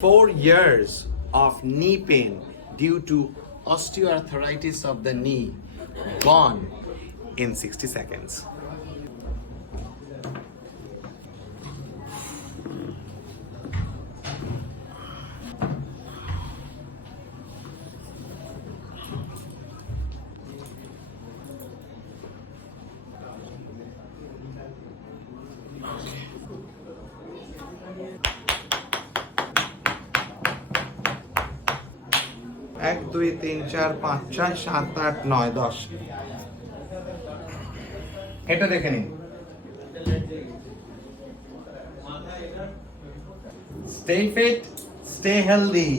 4 years of knee pain due to osteoarthritis of the knee gone in 60 seconds. এক দুই তিন চার পাঁচ ছয় সাত আট নয় 10। এটা দেখে নিন। Stay fit, stay healthy.